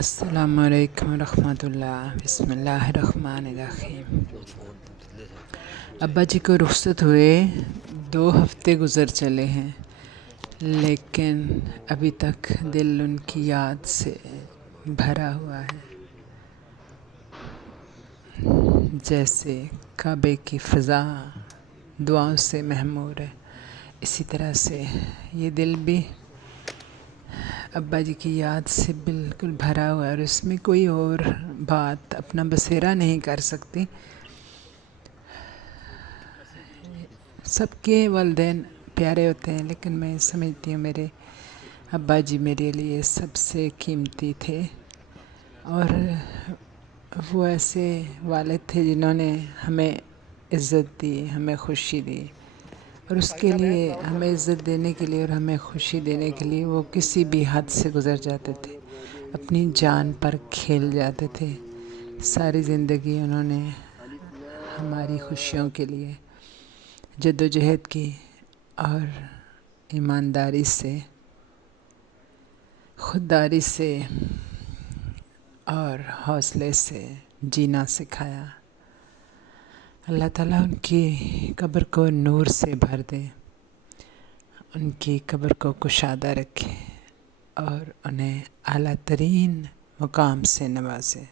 السلام علیکم ورحمۃ اللہ۔ بسم اللہ الرحمن الرحیم۔ ابا جی کو رخصت ہوئے 2 ہفتے گزر چلے ہیں، لیکن ابھی تک دل ان کی یاد سے بھرا ہوا ہے، جیسے کعبے کی فضا دعاؤں سے معمور ہے، اسی طرح سے یہ دل بھی ابا جی کی یاد سے بالکل بھرا ہوا ہے، اور اس میں کوئی اور بات اپنا بسیرا نہیں کر سکتی۔ سب کے والدین پیارے ہوتے ہیں، لیکن میں سمجھتی ہوں میرے ابا جی میرے لیے سب سے قیمتی تھے، اور وہ ایسے والد تھے جنہوں نے ہمیں عزت دی، ہمیں خوشی دی، اور اس کے لیے ہمیں عزت دینے کے لیے اور ہمیں خوشی دینے کے لیے وہ کسی بھی حد سے گزر جاتے تھے، اپنی جان پر کھیل جاتے تھے۔ ساری زندگی انہوں نے ہماری خوشیوں کے لیے جدوجہد کی، اور ایمانداری سے، خودداری سے اور حوصلے سے جینا سکھایا۔ اللہ تعالیٰ ان کی قبر کو نور سے بھر دے، ان کی قبر کو کشادہ رکھے، اور انہیں اعلیٰ ترین مقام سے نوازے۔